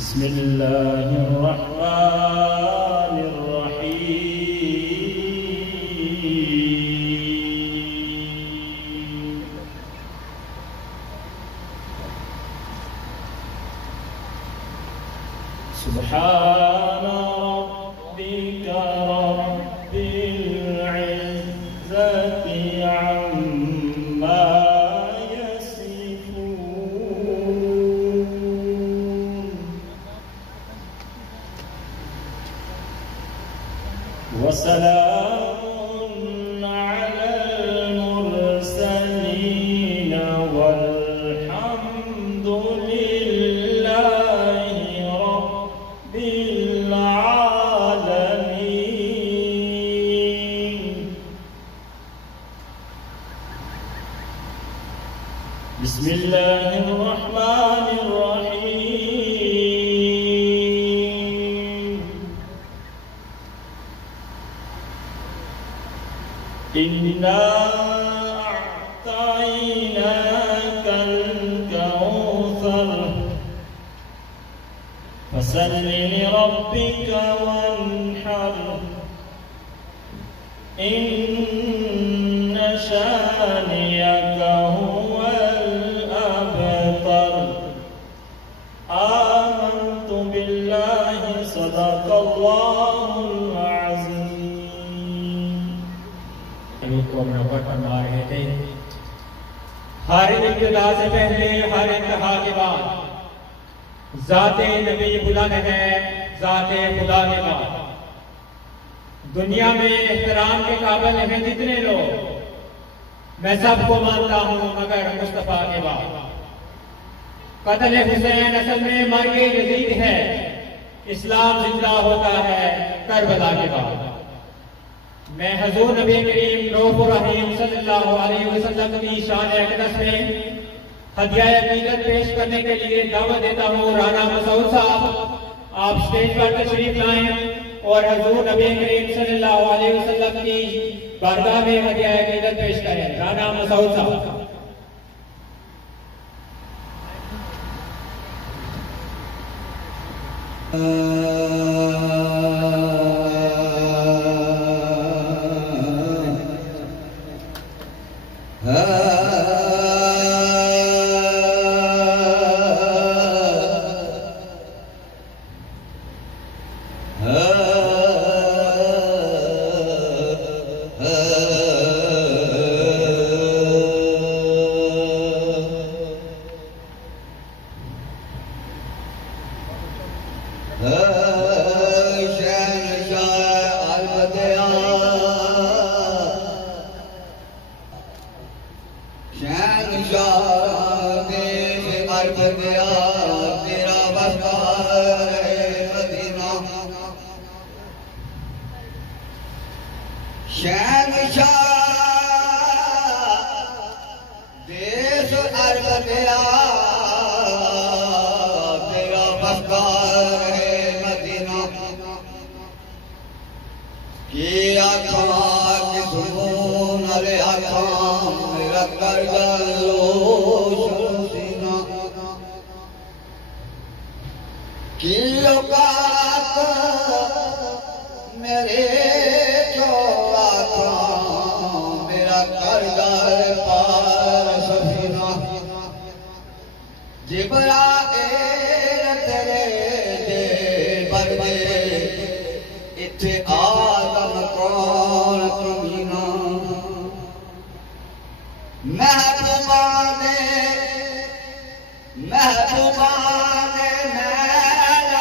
बिस्मिल्लाहिर्रहमानिर्रहीम। सुब्हान रब्बिका रब्बिल इज़्ज़ति अम्मा यसिफून व सलामुन अलल मुरसलीन वल्हम्दुलिल्लाहि रब्बिल आलमीन। बिस्मिल्लाहिर्रहमानिर्रहीम। इन्ना अअतैनाकल कौसर फसल्लि लिरब्बिका वन्हर इन्न शानियका हुवल अबतर। आमन्तु बिल्लाहि सदक़ल्लाहुल अज़ीम। को मुनव्वर फरमा रहे थे, हर इब्तिदा से पहले हर इंतहा के बाद ज़ाते नबी बुलंद है, ज़ाते खुदा के बाद दुनिया में एहतराम के काबिल हैं जितने लोग, मैं सबको मानता हूं मगर मुस्तफा के बाद। कत्ल हुसैन असल में मर्गे यजीद है, इस्लाम जिंदा होता है करबला के बाद। मैं हुजूर नबी करीम रऊफ़ुर रहीम सल्लल्लाहु अलैहि वसल्लम की शान अक़दस में हदिया अक़ीदत पेश करने के लिए दावत देता हूँ। राना मसूद साहब, आप स्टेज पर तशरीफ लाएं और हुजूर नबी करीम सल्लल्लाहु अलैहि वसल्लम की बारगाह में हदिया अक़ीदत पेश करें। राना मसूद साहब। देश अर्ज गया तेरा बस्तार है मदीना की आखा की सुकून अरे आखा मेरा कर लो सीना की औकात मेरे जो आखा मेरा कर पार सफीना जिब्राईल तेरे दे बरदे इत्थे आदम कौन कमीना महबूबाने मैं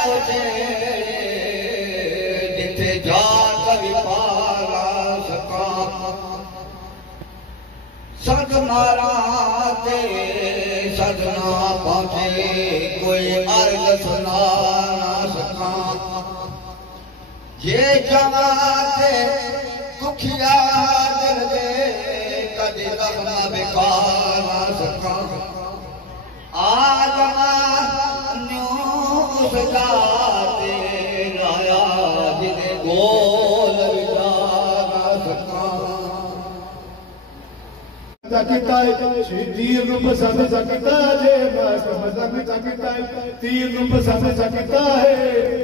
उठे जिथे जा कभी पाला सका सदनारा ते सदना पहुंचे कोई अर्ज सुना ना सका ये जमाते दुखिया दिल दे कदी लखना बिका ना सका आजमा न्यूस जाते लाया जिने गोल जाकिता तीर नु पसंद जाकिता जे बस मजंग जाकिता तीर नु पसंद जाकिता है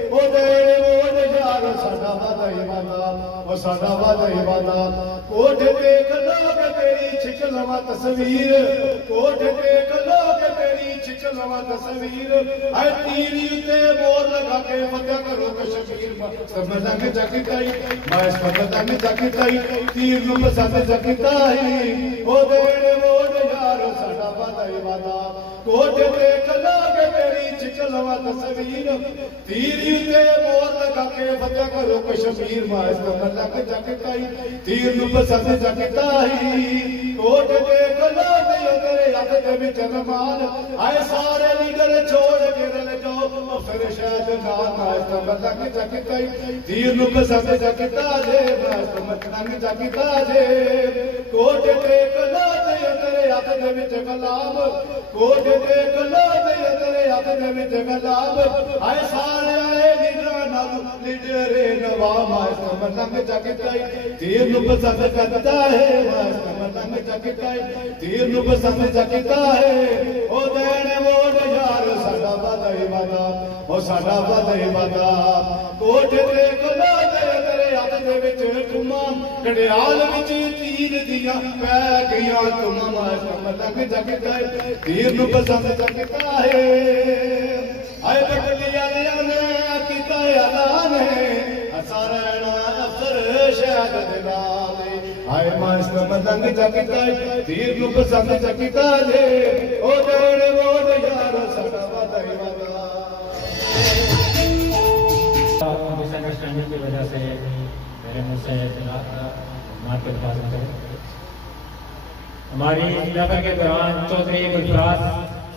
ओ दे यार साडा वादा इबादा ओ साडा वादा इबादा कोठ देख लोग तेरी छिकलवा तस्वीर कोठ देख लोग तेरी छिकलवा तस्वीर है तीर ते मोर लगा के फतेह करो कश्मीर समझंग जाकिता मैं समझंग जाकिता तीर नु पसंद जाकिता है ओ यार साडा वादा इबादा कोठ देख लोग तेरी छिकलवा तस्वीर तीर ते मोर लगा के फतेह करो कश्मीर लग जगताई तीर नु पसंद जगताई कोठ देख लोग तेरे हथ दे विच रमान आए सारे लीडर छोड़ के रल जाओ फिर शायद नाम लग जगताई तीर नु पसंद जगता जे लग जगता जे कोठ देख लोग तेरे हथ दे विच गुलाम कोठ देख लोग तेरे हथ दे विच गुलाम आए सारे आए लीडर नाल लीडर नवा लग जगताई तीर नु पसंद करता है लग जगताई तीर नु पसंद जगता है ओ देने वोट यार साडा वादा इबादा ओ साडा वादा इबादा कोठ देख लो तेरे हथ दे विच टुमा घड़ियाल विच तीर दियां पै गईयां तुमा लग जगताई तीर नु पसंद जगता है आए बकलियां ने कीता ऐलान है सारा अफसर शायद दिलाले आए मस्त मलंग जगता तीर नु पसंद जगता जे ओ देने वोट यार साडा वादा इबादा मिसअंडरस्टैंडिंग की वजह से मेरे मुंह से मार्के पास हमारी सफर के दौरान चौधरी गुलफराज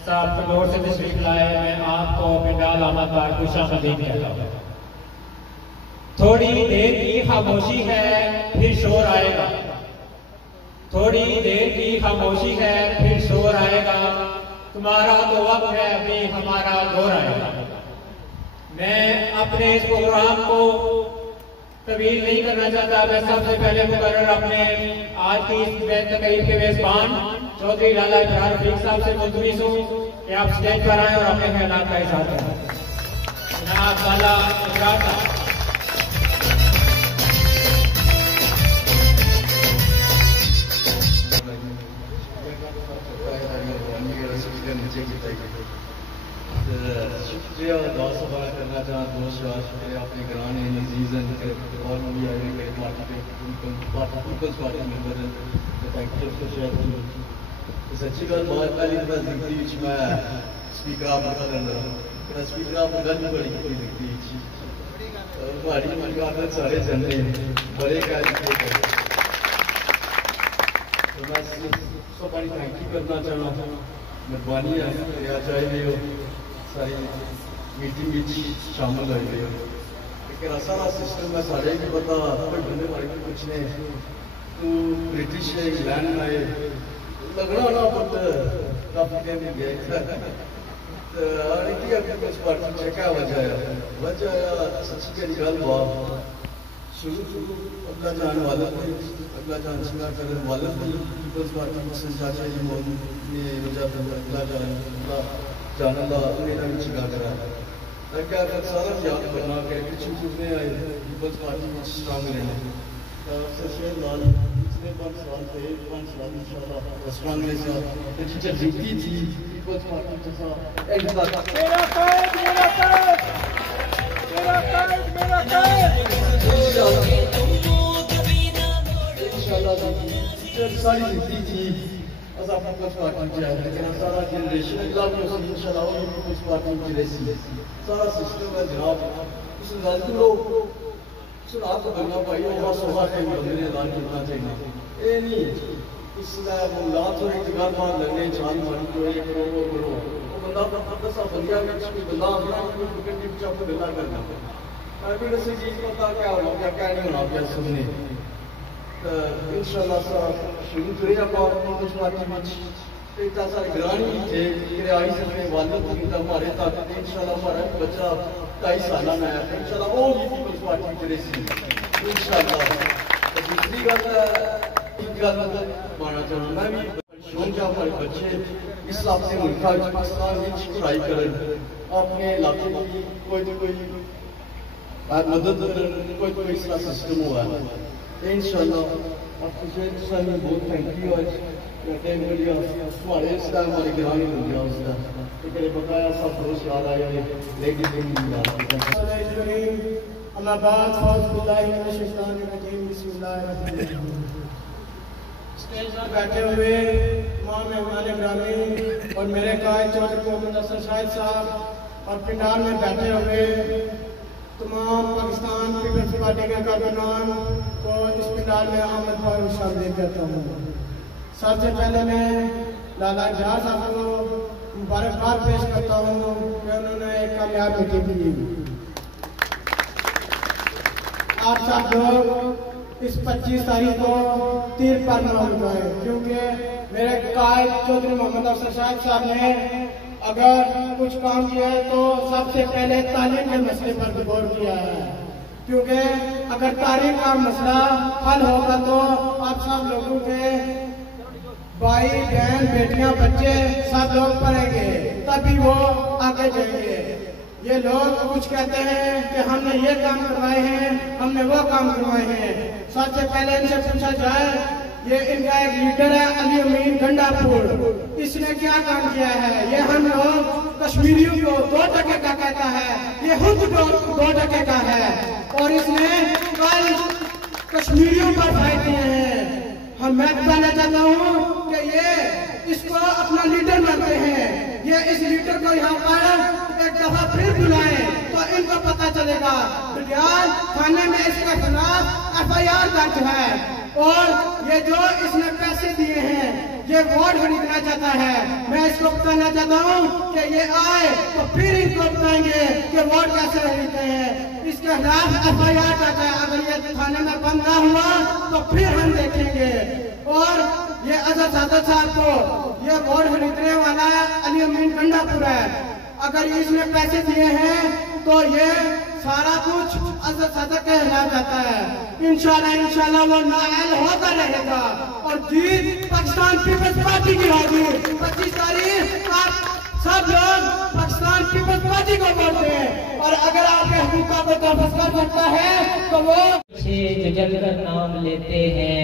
साहब फ्लोर से तशरीफ लाए। मैं आपको पिंडाल आमद बार खुशामदीद कहता हूँ। थोड़ी देर की खामोशी है फिर शोर आएगा, थोड़ी देर की खामोशी है फिर शोर आएगा, तुम्हारा तो वक्त है अभी हमारा दौर आएगा। मैं अपने इस प्रोग्राम को तवील नहीं करना चाहता। मैं सबसे पहले मुकर्रर अपने आज की इस तकरीब के मेजबान चौधरी लाला इब्रार रफीक साहब से मुल्तमिस हूँ कि आप स्टेज पर आए और अपने ख्यालात का इज़हार करें। जनाब लाला इब्रार साहब। शुक्रिया दासबा करना चाहता हूँ अपने घराने नजीजन और भी आए पीपल्स पार्टी मेंबर सच्ची गल बहुत पहली दफा जिंदगी मैं स्पीकर आप पता करना स्पीकर आप गल बड़ी कोई जिंदगी बड़ी मुलाकात सारे जने बड़े तो मैं सब बड़ी थैंक यू करना चाहना मेहरबानी है चाहिए सारी मीटिंग शामिल हो गई लेकिन सारा सिस्टम है सारे भी पता कोई बंदे बारे में कुछ नहीं तो ब्रिटिश इंग्लैंड में आए लगना ना पता काफी टाइम गए पार्टी क्या वजह सच्ची करी गल शुरू अगला जाने वाला अगला जान सुना करने वाला पीपल्स पार्टी में चाचा जी मोदी ने वजह अगला जाना चिका करा क्या कर सारा याद करना के कुछ चीज़ें आए पीपल्स पार्टी में स्ट्रांग रहने सशेर लाल पिछले 5 साल से 5 साल इंशाल्लाह स्ट्रांगनेस टीचर जीती थी पीपल्स पार्टी के साथ एक साथ मेरा इंशाल्लाह टीचर सारी जीती थी पीपल्स पार्टी लेकिन सारा जनरेशन इंशाल्लाह पीपल्स पार्टी की रेसी सारा सिस्टम है जनाब उस गलती लोग सुनाब को बनना पाइए और सोहा टाइम बंदे ऐलान करना चाहिए ये नहीं इसका वो लात और एक जगह बाहर लगने जान मारी तो ये करो वो बंदा पता सा बंदिया में कोई बंदा अपना कोई टिकट की चाप गल्ला करना अभी से चीज पता क्या होना क्या नहीं होना क्या सुनने इंशाल्लाह शुरू करें आप पीपल्स पार्टी में इतना सारे ग्रानी थे आई सकने वाले हमारे तक इंशाल्लाह हमारा बच्चा 2.5 साल में आया इंशाल्लाह वो भी पीपल्स पार्टी की रेसी इंशाल्लाह। दूसरी गल माना चाहना मैं भी शौक है हमारे बच्चे इस हफ्ते मुल्क पाकिस्तान में पढ़ाई करें अपने इलाके की कोई तो कोई मदद कोई इसका सिस्टम हुआ है इंशाल्लाह आपको सभी बहुत थैंक यू आज हमारे इस टाइम हमारे गिरानी हो गया उसका तो मेरे बकाया सब रोज याद आया लेकिन स्टेज पर बैठे हुए तमाम मेहमान ग्रामी और मेरे कायद चौधरी मोहम्मद अफसर शाहिद साहब और पिंडाल में बैठे हुए तमाम पाकिस्तान पीपल्स पार्टी के कारकुनान को इस पिंडाल में आमद पर शामिल करता हूँ। सबसे पहले मैं लाला जहां साहब को मुबारकबाद पेश करता हूँ कि उन्होंने एक कामयाब मीटिंग की। आप सब लोग इस 25 तारीख को तीर पर न लगाए क्योंकि मेरे कायद चौधरी मोहम्मद अफसर साहब ने अगर कुछ काम किया है तो सबसे पहले तालीम के मसले पर गौर किया है क्योंकि अगर तालीम का मसला हल होगा तो आप सब लोगों के भाई बहन बेटियां बच्चे सब लोग पढ़ेंगे तभी वो आगे जाएंगे। ये लोग कुछ कहते हैं कि हमने ये काम करवाए हैं हमने वो काम करवाए हैं। सबसे पहले इनसे पूछा जाए ये इनका एक लीडर है अली अमीन गंडापुर इसने क्या काम किया है। ये हम लोग कश्मीरियों को 2% का कहता है ये खुद 2% का है और इसने कल कश्मीरियों पर फायदे दिए हैं। मैं बताना चाहता हूँ कि ये इसको अपना लीडर मानते हैं। ये इस लीडर को यहाँ पर एक दफा फिर बुलाएं तो इनको पता चलेगा। विज्ञान थाने में इसके खिलाफ FIR दर्ज है और ये जो इसने पैसे दिए हैं ये वोट खरीदना चाहता है। मैं इसको बताना चाहता हूँ कि ये आए तो फिर इनको बताएंगे कि वोट कैसे खरीदते हैं। इसके खिलाफ FIR दर्ज है। अगर ये थाने में बंद ना हुआ तो फिर हम देखेंगे। और ये अजहर सादत साहब को ये वोट खरीदने वाला अली अमीन गंडापुर है। अगर इसने पैसे दिए हैं तो ये सारा कुछ अजहर सादत के खिलाफ जाता है। इंशाल्लाह वो नाअहल होता रहेगा और जीत पाकिस्तान पीपल्स पार्टी की होगी। 25 तारीख आप सब लोग पाकिस्तान पीपल्स पार्टी को वोट दें और अगर आपके हुकूक को तहफ़्फ़ुज़ कर सकता है तो वो जो जलकर नाम लेते हैं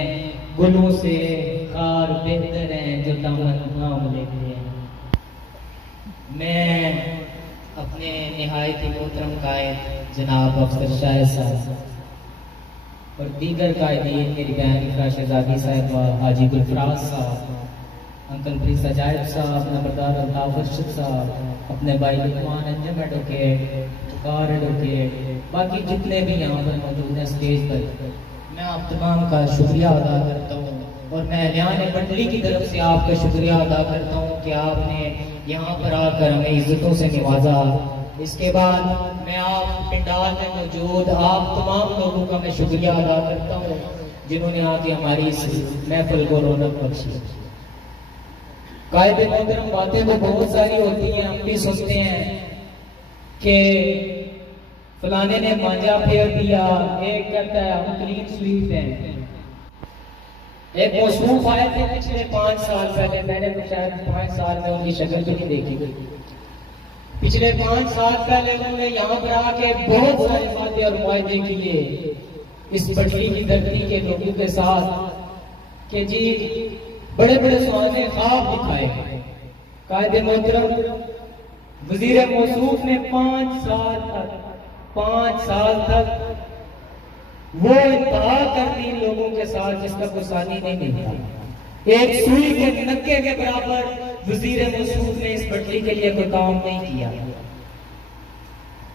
गुलों से कार बेहतर हैं जो दामन नाम लेते हैं। मैं अपने निहायत मोहतरम कायद जनाब अफसर शाहिद साहब और दीगर कायदीन मेरी बहन इकरा शहजादी साहब हाजी गुलफराज साहब अंकल प्रिंस अजायब साहब नंबरदार अल्ताफ अर्शद साहब अपने भाई लुकमान अंजम एडवोकेट कार एडवोकेट बाकी जितने भी यहाँ पर मौजूद हैं स्टेज पर मैं आप तमाम का शुक्रिया अदा करता हूँ और मैं लियान मंडली की तरफ से आपका शुक्रिया अदा करता हूँ कि आपने यहाँ पर आकर हमें इज्जतों से नवाजा। इसके बाद मैं आप पिंडाल में मौजूद आप तमाम लोगों का मैं शुक्रिया अदा करता हूँ जिन्होंने आके हमारी इस महफिल को रौनक बख्शी। कायदे मोहतरम बातें तो बहुत सारी होती हैं हम भी सोचते हैं कि फलाने ने मांझा फेर दिया एक कहता है हम क्लीन स्वीप हैं। एक मौसूफ आए थे पिछले 5 साल पहले मैंने तो शायद 5 साल में उनकी शक्ल भी नहीं देखी। पिछले 5 साल पहले उन्होंने यहाँ पर आके बहुत सारे वादे और मुआहदे किए इस पटरी की धरती के लोगों के साथ कि जी बड़े बड़े सुहाने ख्वाब दिखाए। कायदे मोहतरम वजीर मौसूफ ने 5 साल तक वो इंतहा कर दी लोगों के साथ जिसका कोई सानी नहीं था। एक सुई के नक्के के बराबर वजीर मौसूफ ने इस पटरी के लिए कोई काम नहीं किया।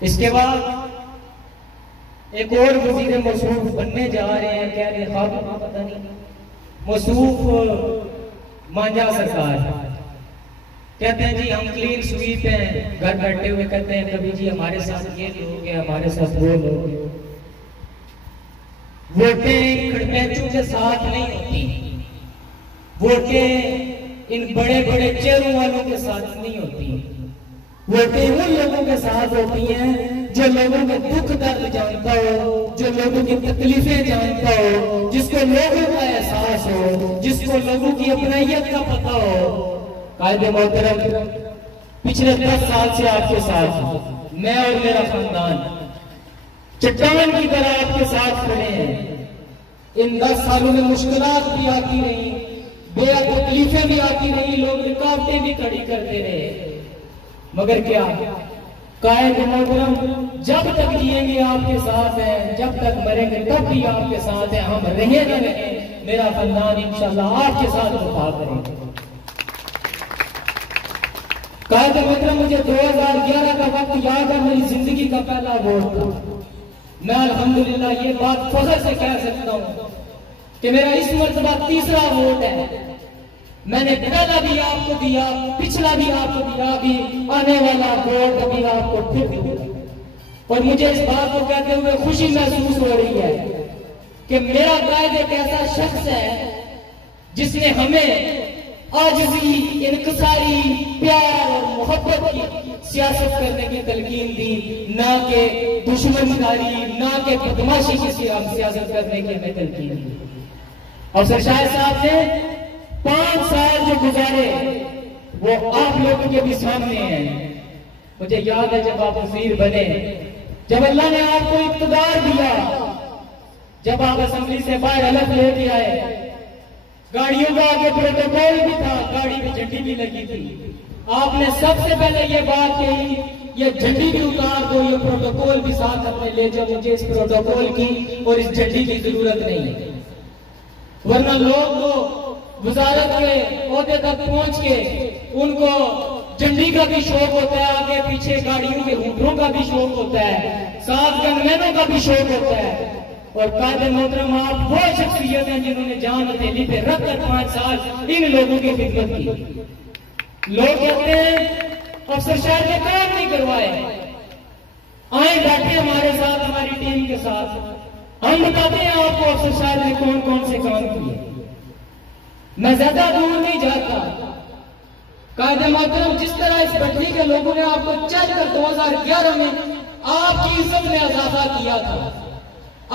इसके बाद एक और वजीर मौसूफ बनने जा रहे हैं कह रहे ख्वाब पता नहीं मौसूफ मांझा सरकार कहते हैं जी हम क्लीन स्वीप हैं घर बैठे हुए कहते हैं कभी जी हमारे साथ ये लोग हैं हमारे साथ वो लोग हैं। वोटें खड़पेचों के साथ नहीं होती वोटें इन बड़े बड़े चेहरों वालों के साथ नहीं होती वोटें उन लोगों के साथ होती हैं जो लोगों के दुख दर्द जानता हो, जो लोगों की तकलीफें जानता हो, जिसको लोगों का एहसास हो, जिसको लोगों की अपनाइयत का पता हो। कायदे मोहतरम, पिछले 10 साल से आपके साथ मैं और मेरा खानदान चट्टान की तरह आपके साथ खड़े हैं। इन 10 सालों में मुश्किलात भी आती रही, बेहद तकलीफें भी आती रही, लोग रुकावटें भी खड़ी करते रहे, मगर क्या कायदे मोहतरम, जब तक जिएंगे आपके साथ हैं, जब तक मरेंगे तब भी आपके साथ हैं। हम रहे न रहे, मेरा खानदान इंशाल्लाह आपके साथ वफा करेंगे। कायदे मोहतरम, मुझे 2011 का वक्त याद है, मेरी जिंदगी का पहला वोट था। मैं अल्हम्दुलिल्लाह ये बात फख्र से कह सकता हूँ कि मेरा इस मर्तबा तीसरा वोट है। मैंने पहला भी आपको दिया, पिछला भी आपको दिया, अभी आने वाला वोट अभी आपको फिर दूंगा। और मुझे इस बात को कहते हुए खुशी महसूस हो रही है कि मेरा कायद एक ऐसा शख्स है जिसने हमें आजिज़ी, इनकसारी, प्यार और मोहब्बत की सियासत करने की तलकीन दी, ना कि दुश्मनदारी, ना कि बदमाशी की सियासत करने की हमें तलकीन दी। अफसर शाह साहब ने 5 साल जो गुजारे वो आप लोगों के भी सामने हैं। मुझे याद है जब आप वजीर बने, जब अल्लाह ने आपको इक़्तिदार दिया, जब आप असेंबली से बाहर हलफ लेके आए, गाड़ियों का आगे प्रोटोकॉल भी था, गाड़ी में झंडी भी लगी थी। आपने सबसे पहले ये बात कही, ये झंडी भी उतार दो, ये प्रोटोकॉल भी साथ अपने ले जाओ, मुझे इस प्रोटोकॉल की और इस झंडी की जरूरत नहीं है। वरना लोग तो वजारत के ओहदे तक पहुंच के उनको झंडी का भी शौक होता है, आगे पीछे गाड़ियों के हुटरों का भी शौक होता है, साथ गनमैनों का भी शौक होता है। और कायदे मोहतरम, आप वो शख्सियत हैं जिन्होंने जान हथेली पे रखकर 5 साल इन लोगों की खिदमत की। लोग कहते हैं अफसर शाह ने काम नहीं करवाए, आए बैठे हमारे साथ, हमारी टीम के साथ, हम बताते हैं आपको अफसर शाह ने कौन कौन से काम किए। मैं ज्यादा दूर नहीं जाता। कायदे मोहतरम, जिस तरह इस पटरी के लोगों ने आपको चलकर 2011 में आपकी इज्जत में इजाफा किया था,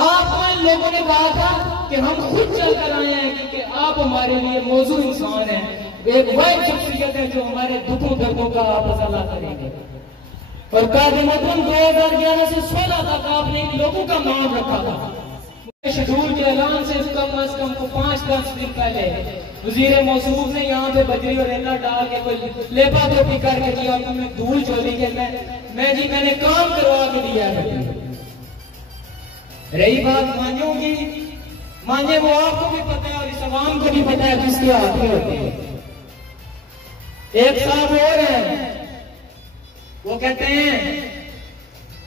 आपको इन लोगों ने कहा था कि हम खुद चलकर आए हैं क्योंकि आप हमारे लिए मौजूद इंसान हैं, एक वह शख्सियत है जो हमारे दुखों दर्दों का आप अज़ला करेंगे। और कायदे मोहतरम, 2011 से 16 तक आपने इन लोगों का मान रखा था। शेड्यूल के ऐलान से कम अज कम 5-10 दिन पहले वजीर मौसूफ ने यहाँ पे बजरी और रेला डाल के कोई लेपा धोपी करके जी आपको मैं धूल चोली के मैं जी मैंने काम करवा के दिया है। रही बात मान्यों की, मान्य वो आपको भी पता है और इस अवाम को भी पता है किसके हाथ में होते हैं। एक साहब और है, वो कहते हैं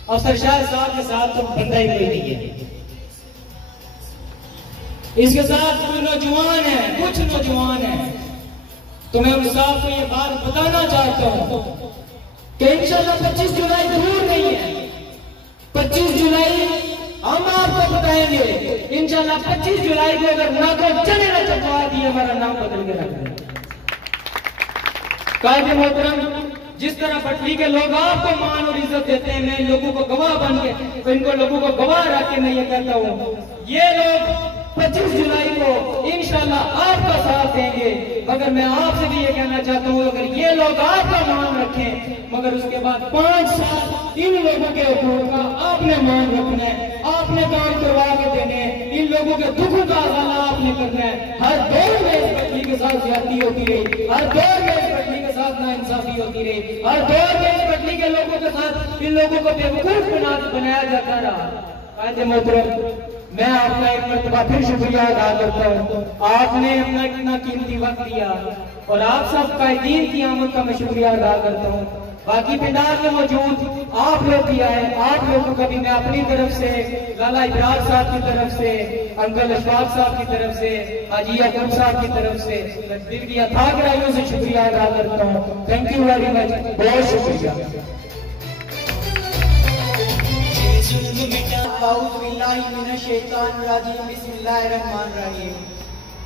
अफसर शाह साहब के साथ तो बंदा ही कोई नहीं है, इसके साथ कोई नौजवान है, कुछ नौजवान है। तो मैं उन साहब को ये बात बताना चाहता हूं कि इंशाल्लाह 25 जुलाई दूर नहीं है। 25 जुलाई हम आपको बताएंगे इंशाल्लाह। 25 जुलाई को अगर ना को चले ना चलवा दिए, हमारा नाम बदल के रख दें। कायदे मोहतरम, जिस तरह पटरी के लोग आपको मान और इज्जत देते हैं, मैं इन लोगों को गवाह बन के, तो इनको लोगों को गवाह रख के मैं ये कहता हूँ, ये लोग 25 जुलाई को इंशाल्लाह आपका साथ देंगे। मगर मैं आपसे भी ये कहना चाहता हूँ, अगर ये लोग आपका मान रखें, मगर उसके बाद 5 साल इन लोगों के हुकूक का आपने मान रखना है, आपने काम करवा के देने हैं, इन लोगों के दुखों का अज़ला आपने करना है। हर दौर में इस पटरी के साथ ज्यादती होती रही, हर दौर में इस पटरी के साथ नाइंसाफी होती रही, हर दौर में इस पटरी के लोगों के साथ इन लोगों को बेवकूफ बनाया जाता रहा। कायदे मोहतरम, मैं आपका एक मरतबा फिर शुक्रिया अदा करता हूँ, आपने अपना इतना कीमती वक्त दिया और आप सब कायदीन की आमद का मैं शुक्रिया अदा करता हूँ। बाकी पिंडार में मौजूद आप लोग भी आए, आप लोगों का भी मैं अपनी तरफ से, लाला इब्रार साहब की तरफ से, अंकल अशफाक साहब की तरफ से, हाजी याकूब साहब की तरफ से, दिल की अथाह गहराइयों से शुक्रिया अदा करता हूँ। थैंक यू वेरी मच, बहुत शुक्रिया।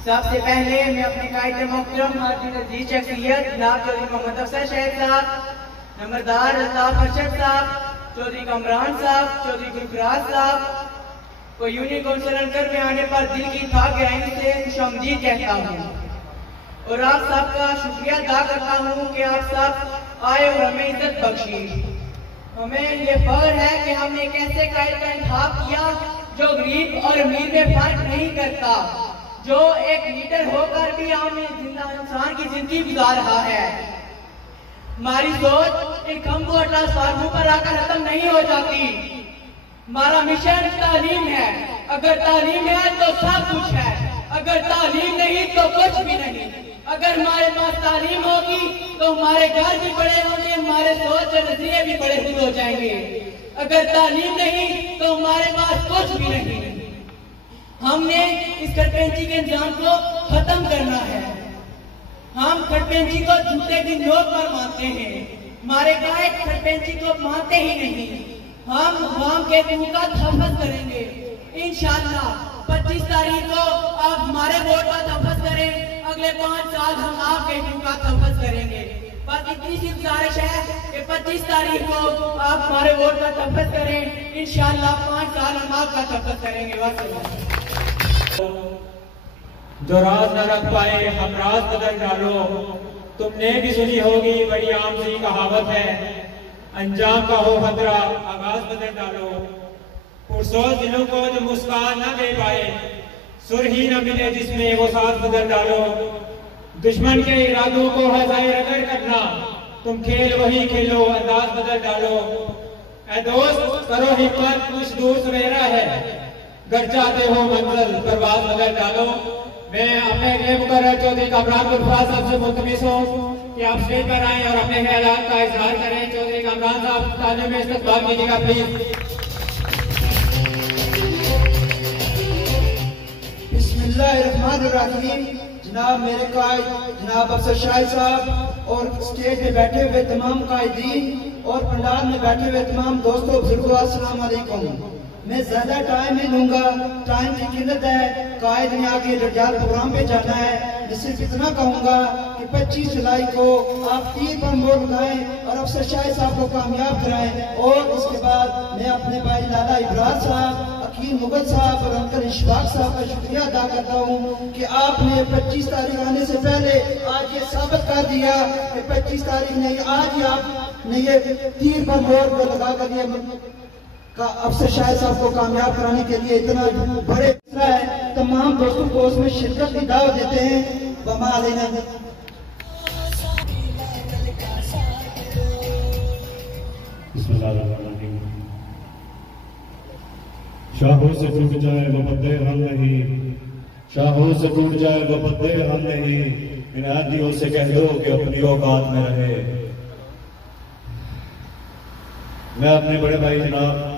सबसे पहले मैं अपने कायदे मोहतरम हाजिर अजीज शख्सियत जनाब चौधरी मोहम्मद अफसर शाह साहब, नंबरदार अल्ताफ अरशद साहब, चौधरी कमरान साहब, चौधरी गुलफराज साहब को यूनियन काउंसिल रनकर में आने पर दिल की था गहराई से खुशामदीद कहता हूँ और आप सबका शुक्रिया अदा करता हूँ कि आप सब आए और हमें इज्जत बख्शी। हमें ये फख्र है कि हमने एक ऐसे कायद का इंतखाब किया जो गरीब और अमीर में फर्क नहीं करता, जो एक लीडर होकर भी आम इंसान की जिंदगी गुजार रहा है। हमारी सोच एक हमको 18 साल पर आकर खत्म नहीं हो जाती। हमारा मिशन तालीम है, अगर तालीम है तो सब कुछ है, अगर तालीम नहीं तो कुछ भी नहीं। अगर हमारे पास तालीम होगी तो हमारे घर भी बड़े होंगे, हमारे सोच और नजरिए भी बड़े खुद हो जाएंगे। अगर तालीम नहीं तो हमारे पास कुछ भी नहीं। हमने इस कटपेंची के इंतजाम को खत्म करना है। हम कटपेंची को जूते की नोक पर मानते हैं, हमारे गायक कटपेंची को मानते ही नहीं। हम अवाम के मुंह का तहफ़्फ़ुज़ करेंगे इंशाअल्लाह। 25 तारीख को आप हमारे वोट का तहफ़्फ़ुज़ करें, अगले 5 साल हम आपके मुंह का तहफ़्फ़ुज़ करेंगे। बस इतनी सी गुजारिश है कि 25 तारीख को आप हमारे वोट का तहफ़्फ़ुज़ करें, इंशाअल्लाह 5 साल हम आपका तहफ़्फ़ुज़ करेंगे। जो राज न रख पाए हम राज बदल डालो। तुमने भी सुनी होगी बड़ी आम सी कहावत है, अंजाम का हो खतरा आगाज बदल डालो। पुरसोच दिलों को जो मुस्कान न दे पाए, सुर ही न मिले जिसमें वो साथ बदल डालो। दुश्मन के इरादों को हज़ाए रगड़ करना, तुम खेल वही खेलो अंदाज बदल डालो। ऐ दोस्त करो हिम्मत कुछ दूर सवेरा है, घर चाहते हो मंजिल परवाज बदल डालो। मैं अपने अगले मुकर्रर चौधरी कमरान गुलफराज साहब से मुल्तमिस हूँ कि आप स्टेज पर आएं और अपने ख्यालात का इजहार करें। चौधरी कमरान साहब तालियों में इस्तकबाल कीजिएगा प्लीज। बिस्मिल्लाहिर्रहमानिर्रहीम। जनाब मेरे कायद जनाब अफसर शाहिद साहब और स्टेज पे बैठे हुए तमाम कायदीन और पंडाल में बैठे हुए तमाम दोस्तों बुजुर्गों, अस्सलाम वालेकुम। मैं ज्यादा टाइम नहीं लूंगा, टाइम की किल्लत है। कायद ने आगे रजाल प्रोग्राम पे जाना है। मैं सिर्फ इतना कहूंगा कि 25 जुलाई को आप तीर पर मोड़ लगाएं और अफसर शाहिद साहब को कामयाब कराएं। और उसके बाद मैं अपने भाई लाला इब्राहिम साहब, अकील मुगल साहब और अंकल इशफाक साहब का शुक्रिया अदा करता हूँ कि आपने 25 तारीख आने से पहले आज ये साबित कर दिया कि 25 तारीख नहीं, आज ही आपने ये तीर पर मोड़ को लगा कर दिया का अफसर शाहिद साहब को कामयाब कराने के लिए इतना बड़े है। तमाम दोस्तों को उसमें शिरकत की दावत देते हैं। बमा लेना शाहों से टूट जाए वो बद्दे हम नहीं, शाहों से टूट जाए वो बद्दे हम नहीं, इन आदियों से कह दो कि अपनी औकात में रहे। मैं अपने बड़े भाई जनाब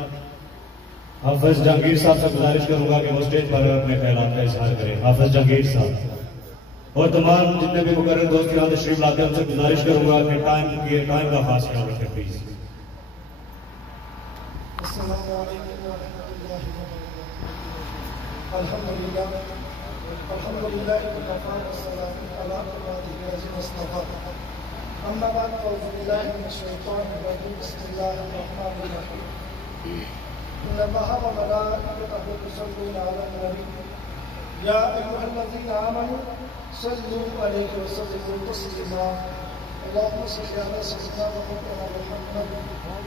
हाफिज जहांगीर साहब से गुजारिश करूंगा कि वो स्टेज पर अपने ख्यालात का इजहार करें। हाफिज जहांगीर साहब और तमाम जितने भी मुकर्रर दोस्त यहाँ तशरीफ लाते हैं उनसे गुजारिश करूंगा कि टाइम का खास ख्याल रखें प्लीज। या अय्युहल्लज़ीना आमनू सल्लू अलैहि वसल्लिमू तस्लीमा। अल्लाहुम्मा सल्लि अला सय्यिदिना मुहम्मद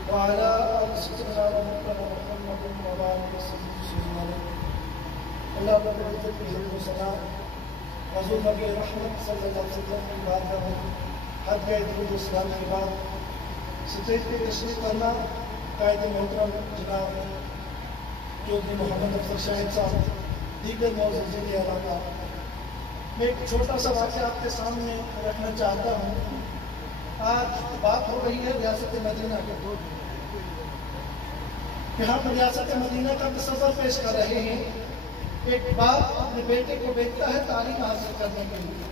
व अला आलि सय्यिदिना मुहम्मद व बारिक वसल्लिम। अल्लाह रब्बुल इज्जत की हम्द सना हुज़ूर नबी रहमत सल्लल्लाहु अलैहि वसल्लम की बारगाह में हद गए दुरूद व सलाम के बाद स्टेज पे तशरीफ करना कायद मोहतरम जनाब चौधरी मोहम्मद अफसर शाहिद साहब, दीगर मौजूद के अलावा मैं एक छोटा सा वाक़या आपके सामने रखना चाहता हूँ। आज बात हो रही है रियासत मदीना के, कि हम रियासत मदीना का तस्वर पेश कर रहे हैं। एक बाप अपने बेटे को भेजता है तालीम हासिल करने के लिए।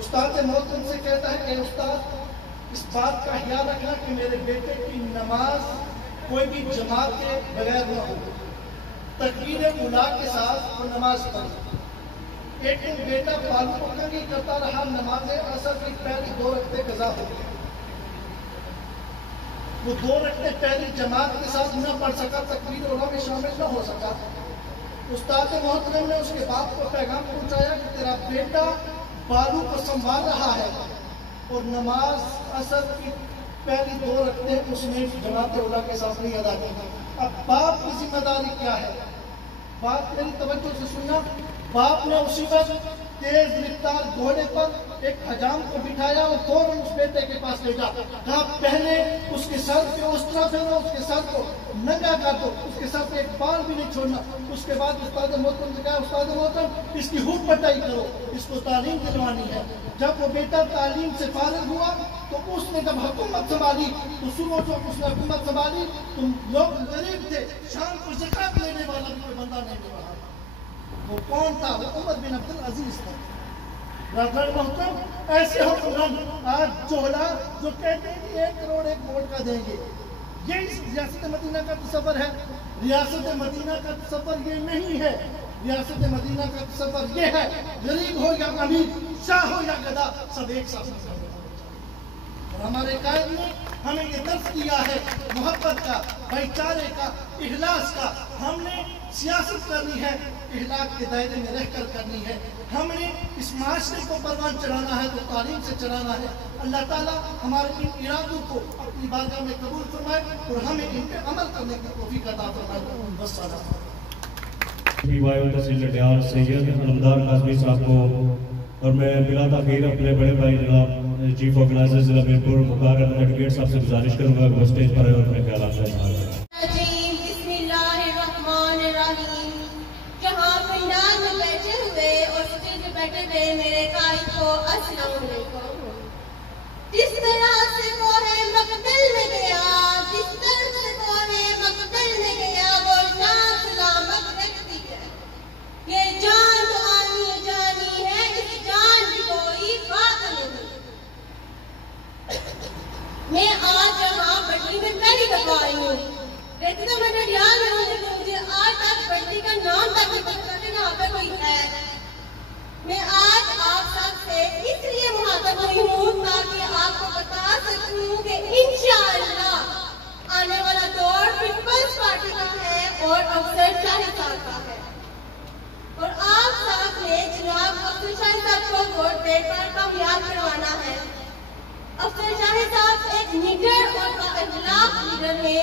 उस्ताद मौत उनसे कहता है कि उस्ताद इस बात का ख्याल रखना कि मेरे बेटे की नमाज कोई भी जमात के बगैर न हो, तकबीर उला के साथ वो नमाज पढ़े। एक दिन बेटा फालतू पकड़ी करता रहा, नमाज असर की पहली 2 रकते कज़ा हो गई। वो 2 रकते पहली जमात के साथ न पढ़ सका, तकबीर उला में शामिल न हो सका। उस्ताद मोहतरम ने उसके बाप को पैगाम पहुंचाया कि तेरा बेटा बालू को संभाल रहा है और नमाज असर की पहली 2 रकते उसने जमात उला के साथ नहीं अदा की। अब बाप की जिम्मेदारी क्या है? बाप मेरी तवज्जो से सुनना। बाप ने उसी वक्त तेज रफ्तार घोड़े पर एक हजाम को बिठाया और फौरन उस बेटे के पास ले जा, कहा पहले उसके सर पे उस तरह फेरो, उसके सर को नंगा कर दो, उसके सर पे एक बाल भी नहीं छोड़ना। उसके बाद उस्ताद मोहतरम से कहा, उस्ताद मोहतरम इसकी हुक पटाई करो, इसको तालीम दिलवानी है। जब वो बेटा तालीम से फारिग हुआ तो उसने जब हुकूमत संभाली तो सुनो, जो उसने हुकूमत संभाली तुम लोग गरीब थे, शाम को ज़कात लेने वाला भी कोई बंदा नहीं मिला। वो कौन था? वो उमर बिन अब्दुल अजीज था। मोहतरम ऐसे हुक्मरान आज जोहला जो कहते हैं कि 1 करोड़ 1 वोट का देंगे, ये इस रियासत मदीना का तसव्वुर है। रियासत मदीना का तसव्वुर ये नहीं है। रियासत मदीना का तसव्वुर ये है, गरीब हो या अमीर, शाह हो या गदा, सब एक साथ। और हमारे कायद ने हमें ये दर्ज दिया है मोहब्बत का, भाईचारे का, इखलास का। हमने सियासत करनी है, इखलाक के दायरे में रहकर करनी है। हमने इस माशरे को परवान चढ़ाना है तो तालीम से चढ़ाना है। अल्लाह ताला हमारे इन इरादों को अपनी बारगाह में कबूल फरमाए और हमें इन पे अमल करने की तौफीक अता फरमाए। बस सैयद अलमदार काज़मी साहब को और मैं बिला ताख़ीर अपने बड़े भाई जनाब चीफ ऑर्गेनाइजर जिला मीरपुर मुकाररम एडवोकेट साहब से गुजारिश करूंगा कि वो स्टेज पर आए और अपने ख्यालात पेश बैठे हुए मेरे कायद को अस्सलाम वालेकुम। जिस तरह से वो है मकतल में गया, जिस तरह से वो है मकतल में गया, वो जान सलामत रखती है। ये जान तो आनी जानी है, इस जान की कोई बात नहीं। मैं आज यहाँ बट्टी में पहली दफा आई हूँ। वैसे तो मैंने याद है मुझे आज तक बट्टी का नाम तक नहीं पता कि यहाँ पे कोई है। मैं आज आप सबसे इसलिए मुखातब हुई हूँ ताकि आपको बता सकूँ कि इंशाअल्लाह आने वाला दौर पीपल्स पार्टी का है और अफसर शाही साहब का है। और आप सब ने जनाब अफसर शाही साहब को वोट देकर कामयाब करवाना है। अफसर शाही साहब एक निडर और बाअखलाक लीडर है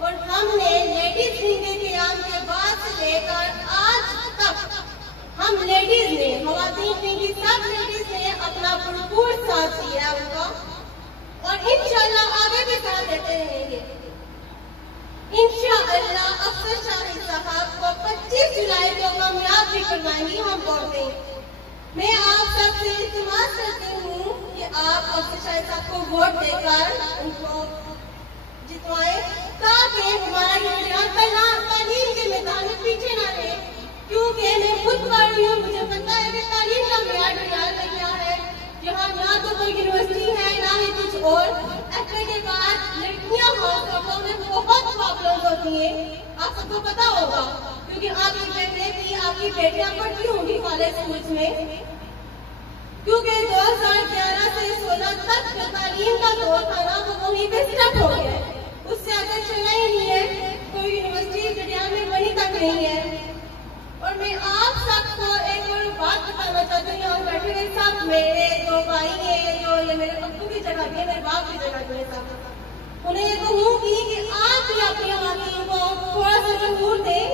और हमने लेडीज विंग के क़याम के बाद से लेकर आज तक हम लेडीज ने, ख़वातीन विंग की सब लेडीज ने अपना भरपूर साथ दिया उनका और इंशाअल्लाह आगे भी साथ देते रहेंगे। इंशाअल्लाह अफसर शाही साहब को 25 जुलाई को कामयाब भी करवाएंगी हम वोट दें। मैं आप सबसे इल्तिमास करती हूँ कि आप अफसर शाही साहब को वोट देकर उनको जितवाएं ताकि हमारा तालीम के मैदान में पीछे न रहे। क्योंकि मैं खुद पढ़ रही हूँ, मुझे पता है कि तालीम का मेयार बिहार में क्या है। यहाँ ना तो कोई यूनिवर्सिटी है ना ही कुछ और। एफए के बाद लड़कियाँ खास कपड़ों में बहुत प्रॉब्लम होती है, आप सबको पता होगा क्योंकि आपकी बेटे भी आपकी बेटियाँ पढ़ती होंगी कॉलेज स्कूल में। क्योंकि 2011 से 16 तक जो तालीम का दौर था ना वो वहीं पे स्टॉप हो गया है, उससे आगे चलना ही नहीं है। कोई यूनिवर्सिटी जड़ियाल में वहीं तक नहीं है। और मैं आप सबको एक और बात बताना चाहती हूँ, यहाँ बैठे हुए सब मेरे 2 भाई हैं, जो ये मेरे अब्बू की जगह भी है, मेरे बाप की जगह भी है सब। उन्हें ये कहूँगी कि आप भी अपनी ख़वातीन को थोड़ा सा जरूर दें,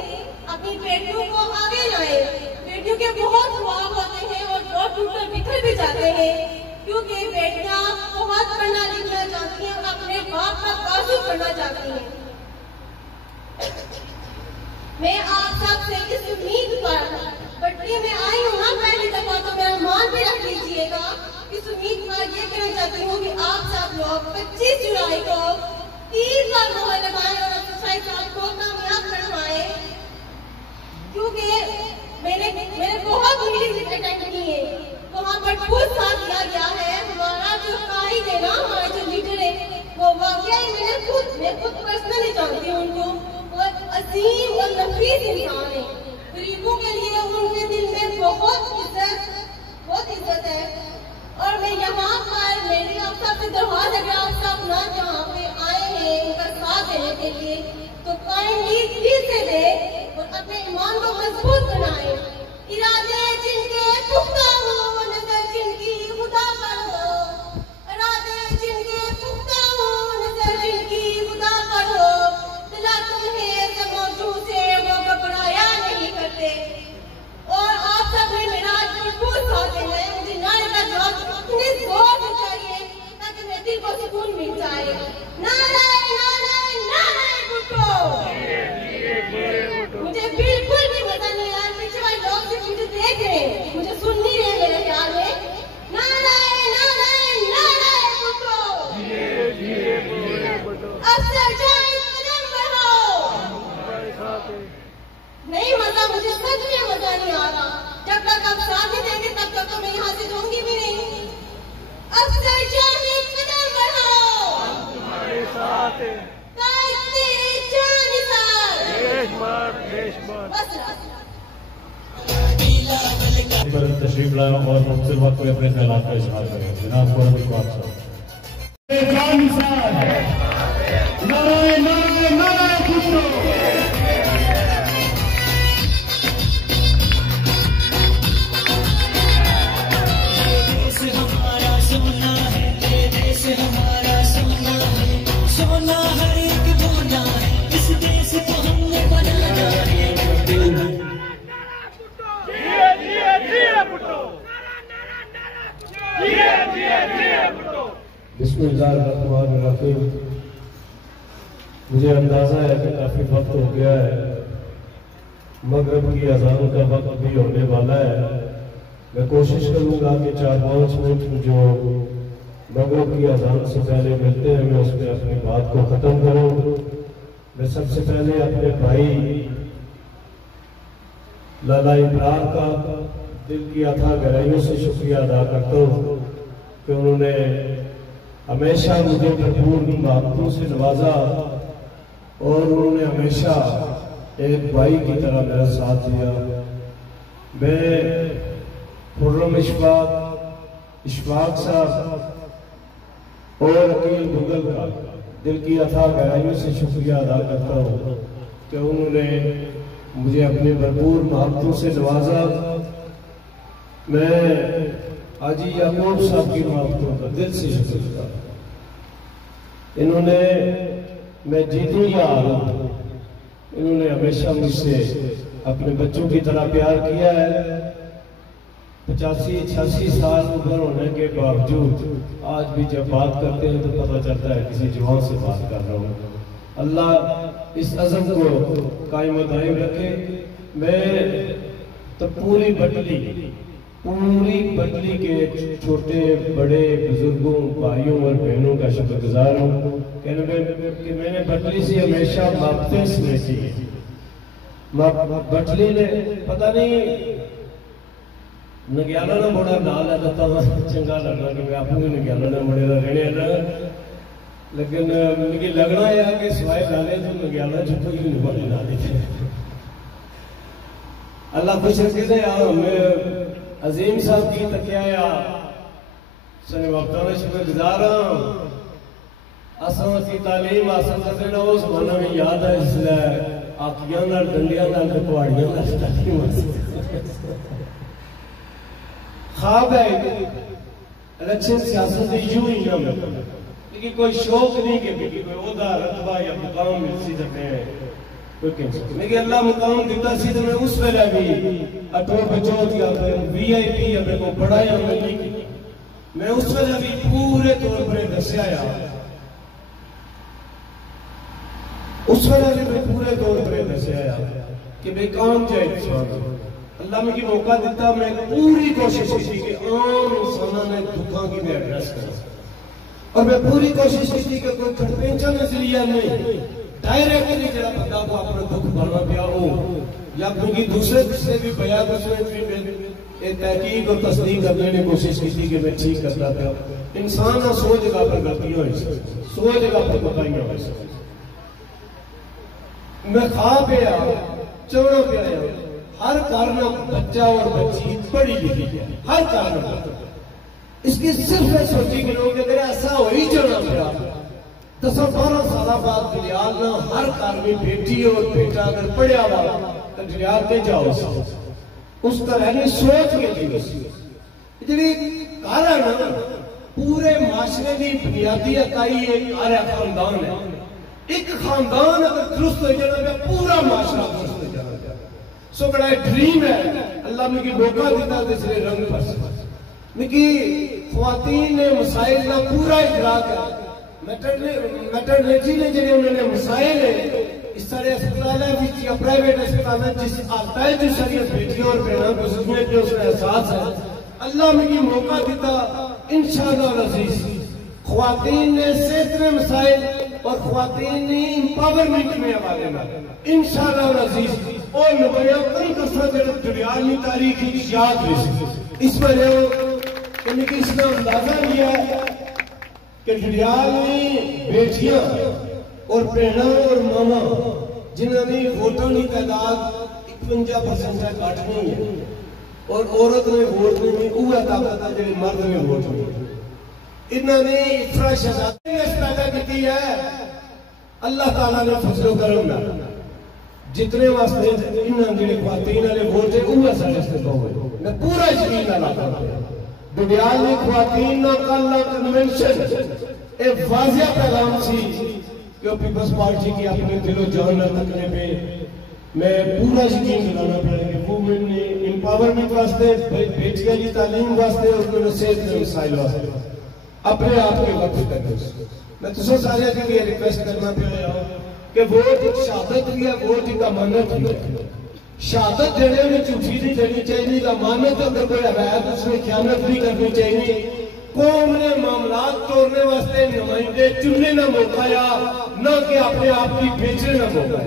अपनी बेटियों को आगे लाए। बेटियों के बहुत ख्वाब होते हैं और बहुत टूट बिखर भी जाते हैं क्योंकि बेटियाँ बहुत पढ़ना लिखना चाहती हैं और अपने बाप का बाजू करना चाहती हैं। मैं आप सबसे इस उम्मीद पर बट्टी में आई हूँ ना पहली दफा, तो मेरा मान भी रख लीजिएगा। इस उम्मीद पर ये कहना चाहती हूँ कि आप सब लोग 25 जुलाई को तीर का मोहर लगाएं और अफसर शाही साहब को कामयाब करवाएं। क्योंकि मैंने बहुत मीटिंग अटेंड की है, वहाँ पर खुद साथ दिया गया है। हमारा जो कायद है ना, हमारा जो लीडर है, वो वाकई मैं खुद पर्सनली जानती हूँ उनको। अजीम और नफीस इंसान है। गरीबों के लिए उनके दिल में बहुत इज्जत है। और मैं यहाँ पर मेरी आप सबसे दरख्वास्त है कि आप सब ना जहाँ पे आए हैं के लिए, तो काइंडली दिल से दे और अपने ईमान को मजबूत बनाए। इरादे जिनके पुख्ता हो, नजर जिनकी खुदा पर हो, इरादे जिनके पुख्ता हो, नजर जिनकी खुदा पर हो, दिला तुम्हें सब मौजूद से वो घबराया नहीं करते। और आप सब ने मेरा भरपूर साथ देना है। मुझे नारे का जवाब इतने जोर से चाहिए ताकि मेरे दिल को सुकून मिल जाए। नारे नारे नारे भुट्टो। मुझे बिल्कुल भी मजा नहीं आया। पीछे वाले लोग सिर्फ मुझे देख रहे हैं, मुझे सुन नहीं रहे मेरे ख्याल में। नारे नारे नारे भुट्टो। अफसर जान कदम बढ़ाओ। नहीं मजा, मुझे सच में मजा नहीं आ रहा। जब तक आप साथ नहीं देंगे तब तक तो मैं यहाँ से जाऊंगी भी नहीं। अफसर जान कदम बढ़ाओ। हमारे साथ है। पर तशरीफ लाया और मुख्तलिफ वक्त में अपने ख्यालात का इजहार करें। जनाब को सोना हर एक बोना है, इस देश को हमने बनाना है। बिस्मिल्लाहिर्रहमानिर्रहीम। मुझे अंदाजा है कि काफी वक्त हो गया है, मगरिब की अज़ान का वक्त भी होने वाला है। मैं कोशिश करूंगा कि 4-5 मिनट जो मगरिब की अज़ान से पहले मिलते हैं मैं उसमें अपनी बात को ख़त्म करूँ। मैं सबसे पहले अपने भाई लाला इब्रार का दिल की अथाह गहराइयों से शुक्रिया अदा करता हूँ कि उन्होंने हमेशा मुझे भरपूर मोहब्बतों से नवाजा और उन्होंने हमेशा एक भाई की तरह मेरा साथ दिया। मैं खुर्रम इशफाक साहब और अकील मुगल का दिल की अथाह गहराइयों से शुक्रिया अदा करता हूँ कि उन्होंने मुझे अपने भरपूर मोहब्बतों से नवाजा। मैं हाजी याकूब साहब की मोहब्बतों का दिल से शुक्रिया। इन्होंने, मैं जीतू या हारूं, इन्होंने हमेशा मुझसे अपने बच्चों की तरह प्यार किया है। 85-86 साल उम्र होने के बावजूद आज भी जब बात करते हैं तो पता चलता है किसी जवान से बात कर रहा हूँ। अल्लाह इस अज़म को कायम दायम रखे। मैं तो पूरी बटली के छोटे बड़े बुजुर्गों, भाइयों और बहनों का शुक्रगुजार हूँ कि मैंने बटली से हमेशा मोहब्बतें समेटी। बटली ने पता नहीं नग्याला ना बड़ा नाल है लता चंगा लगना कि मैं आपको नग्याला ना बड़े रहने ना, लेकिन मुझे लगना है कि सिवाय गाने तो नग्याला जो कोई नहीं बने ना देखे। अल्लाह खुश रखे। हमें अजीम साहब की तकिया सने वक्तान शुक्रगुजार हूँ। असों की तालीम हासिल करते ना उस माना में याद है इसलिए आकियां नाल डंडियां नाल कुआड़ियां नाल तालीम हासिल ख्वाब है इलेक्शन सियासत यूं ही ना लेकिन कोई शौक नहीं कि कोई ओहदा रतबा या मुकाम मिल सी सके। लेकिन अल्लाह मुकाम दिता सी तो मैं उस वेले भी अटो बचो दिया VIP अपने को बढ़ाया मैं उस वेले भी पूरे तौर पर दसिया उस वेले भी मैं पूरे तौर पर दसिया कि मैं काम चाहिए। अल्लाह ने मौका दिता, मैं पूरी कोशिश की कि आम इंसानों ने दुखों की मैं एड्रेस करूं और मैं पूरी कोशिश की कि कोई खड़पेंचा नजरिया नहीं डायरेक्टली जो बंदा को अपना दुख भरना पिया हो या क्योंकि दूसरे से भी बयान तहकीक और तस्दीक करने की कोशिश की कि मैं ठीक करता पाया। इंसान ना 100 जगह पर गलतियां हुई, 100 जगह पर कोताहियां हुई। मैं खा पिया चौड़ा पिया हर कारण बच्चा और बच्ची पढ़ी लिखी है, हर कारण इसकी सिर्फ सोची कि लोग अगर ऐसा हो ही चलना पड़ा 10 12 साल बाद दरियाल ना हर घर में बेटी और बेटा अगर पढ़िया हुआ तो दरियाल ते जाओ उस तरह ने सोच के जी जी घर है ना पूरे माशरे की बुनियादी इकाई एक घर है, खानदान है। एक खानदान अगर दुरुस्त हो जाना पूरा माशरा दुरुस्त हो जाना। सो बड़ा ड्रीम है अल्लाह ने मौका दिता दूसरे रंग पर मिकी ख्वातीन ने मसाइल का पूरा इदराक है। मैटरनिटी ने जो उन्होंने मसाइल है इस तरह अस्पताल है या प्राइवेट अस्पताल है जिस आता है जो सारी बेटियों और बहनों को उसमें जो उसका एहसास है अल्लाह में की मौका दिता इंशाअल्लाह अजीज ख्वातीन ने सेहत में मसाइल और ख्वातीन ने एम्पावरमेंट में हवाले ना इंशाअल्लाह अजीज और नबया कई दफा जो दुनियावी तारीख याद रही इस वजह कि इसने अंदाजा लिया कि दुनिया में बेटियां और बहना और मामा जिन्होंने वोटों की तादाद 51% से घट नहीं है और औरत ने वोट नहीं वह ताकत है जो मर्द ने वोट नहीं। इन्होंने इफ्रा शहजादी ने पैदा की है अल्लाह ताला ने फजलो करम ना जितने वास्ते इन्होंने जो ख्वातीन वाले वोट है वह सारे इस्तेमाल मैं पूरा यकीन ना लाता दुनिया में ख्वातीन ना कल ना कन्वेंशन एक वाजिया पैगाम सी कि पीपल्स पार्टी की अपने दिलो जान न तकने पे मैं पूरा यकीन दिलाना पड़ेगा कि वुमेन ने एम्पावरमेंट वास्ते बेटियां की तालीम वास्ते और उन्होंने सेहत के मसाइल वास्ते अपने आप के वक्त करने मैं तुझे सारे की रिक्वेस्ट करना पड़ेगा कि वोट एक शहादत भी है वोट एक अमानत भी है। शहादत देने में झूठी नहीं देनी चाहिए अमानत अगर कोई अवैध उसमें ख्यानत भी करनी चाहिए। कौम ने मामला तोड़ने वास्ते नुमाइंदे चुनने ना मौका या न कि अपने आप की बेचने ना मौका।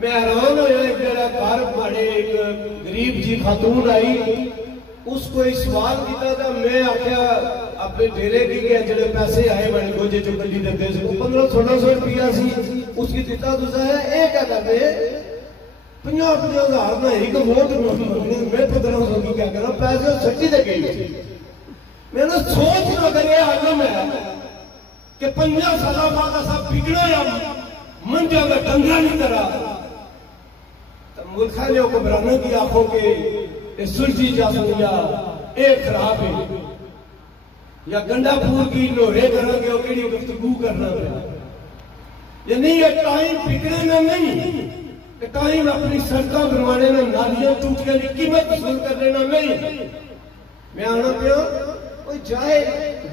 मैं हैरान होया एक जरा घर बड़े एक गरीब जी खातून आई उसको एक सवाल किया था मैं आख्या अपने डेरे की गया जो पैसे आए बड़े गोजे जो गली देते 1500-1600 रुपया सी उसकी दिता तुझा है एक कहते 50,000 ना एक वोट मैं 1500 की क्या करा पैसे सच्ची दे गई मैंने सोच ना करे आलम है कि 50 साल बाद सब बिगड़ा या मंजा का डंगा नहीं करा मुल्खा ने घबराने की आंखों के सुलझी जा सुनिया एक खराब है या गंडापुर की लोहे करेंगे और केड़ी गुफ्तगू करना यानी ये टाइम बिगड़े ना नहीं टाइम अपनी सड़क बनवाने ना नालियां टूटने की कीमत वसूल करने ना नहीं। मैं आना पिया कोई जाए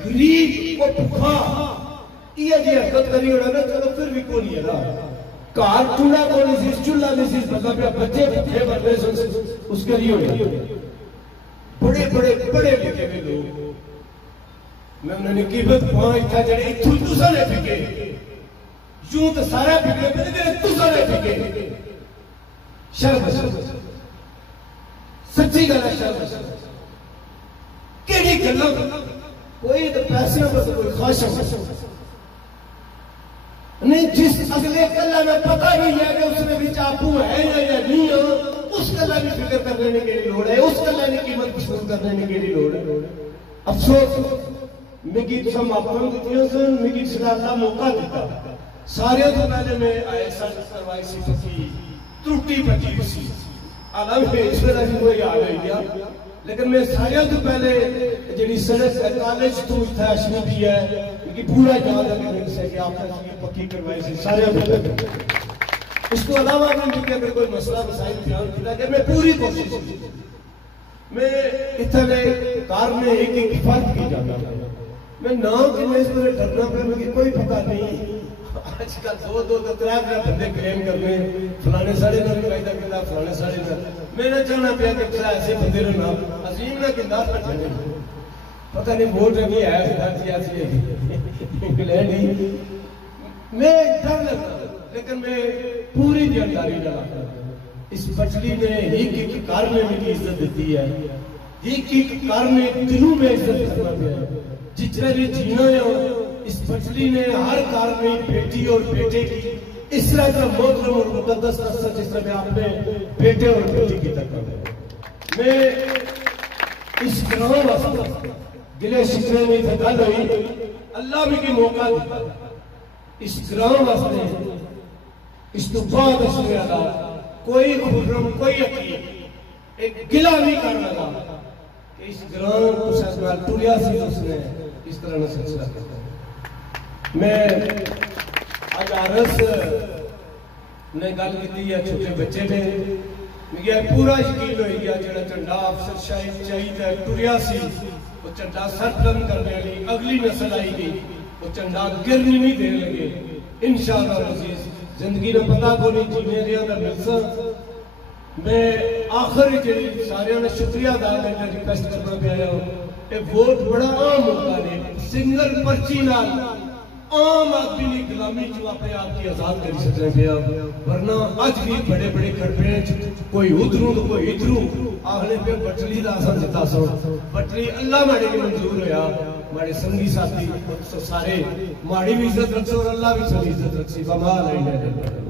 गरीब को भूखा ये जी हरकत करी होना ना चलो फिर भी कोई नहीं है कार चूल्हा को नहीं चूल्हा नहीं मतलब बच्चे भूखे मर रहे उसके लिए बड़े बड़े बड़े लिखे हुए लोग मैं उन्होंने कीमत पांच था जड़े इतू तुसा ने फिके यूं तो सारा फिके मेरे तुसा ने फिके शर्म सच्ची गल है शर्म केड़ी गल्लां कोई तो पैसे पर कोई ख्वाहिश नहीं जिस अगले कला में पता नहीं है कि उसमें भी चाकू है या नहीं है उस कला की फिक्र करने की लोड़ है उस कला की कीमत वसूल करने की लोड़ है। अफसोस मिगी तुम आपन दितियां सन मिगी सदा मौका दिता सारे तो पहले मैं आईएसआर करवाई सी फकी त्रुटि पची सी आलम है ईश्वर अभी कोई आ गया लेकिन मैं सारे तो पहले जी सड़क कॉलेज तो था अशरीफी है कि पूरा याद है कि आपने पक्की करवाई सी सारे इसको अलावा भी अगर कोई मसला मसाइल ध्यान दिया कि मैं पूरी कोशिश मैं इतने कार में एक फर्क की जाता मैं नाम कि मैं इस पर डरना पे मुझे कोई पता नहीं आजकल दो त्रै बंदे क्लेम कर रहे फलाने साढ़े नाल कायदा किया फलाने साढ़े नाल मैंने चाहना पिया कि ऐसे बंदे नाम अजीम ना किरदार पर चले पता नहीं वोट अभी है इंग्लैंड ही मैं डर लगता लेकिन मैं पूरी जानकारी डाला इस बचली ने एक कार में मेरी इज्जत दी है एक कार ने दिलों में इज्जत करना पिया जितने भी जीना है इस बचली ने हर कार में बेटी और बेटे की इस तरह का मोहतरम और मुकद्दस असर जिस तरह आपने बेटे और बेटी की तरफ मैं इस ग्राम वास्ते गिले शिकवे में गल हुई अल्लाह में की मौका दिता इस ग्राम वास्ते इस तो बाद असले वाला कोई खुर्रम कोई अकील एक गिला नहीं कर लगा कि इस ग्राम को सरकार टुरिया सी उसने इस तरह ने सिलसिला किया। मैं आज आरस ने गल की है छोटे बच्चे ने मुझे पूरा यकीन हो गया जो झंडा अफसर शाहिद चाहिए टुरिया सी वो झंडा सरबलंद करने वाली अगली नस्ल आएगी वो झंडा गिरने नहीं देने लगे इंशाअल्लाह अजीज। जिंदगी का पता को नहीं जीने रहा मिलसा। मैं आखिर जी सारे ने शुक्रिया अदा करना रिक्वेस्ट करना पाया एक वोट बड़ा आम होता है सिंगल पर्ची नाल आम आदमी की गुलामी चो अपने आप की आजाद कर सकते पे वरना अज भी बड़े बड़े खड़पे कोई उधरों तो कोई इधरों आखने पे बटली का असर जिता सो बटली अल्लाह माड़े के मंजूर होया माड़े संगी साथी सारे माड़ी भी इज्जत रखो और अल्लाह भी सारी इज्जत रखी बमा नहीं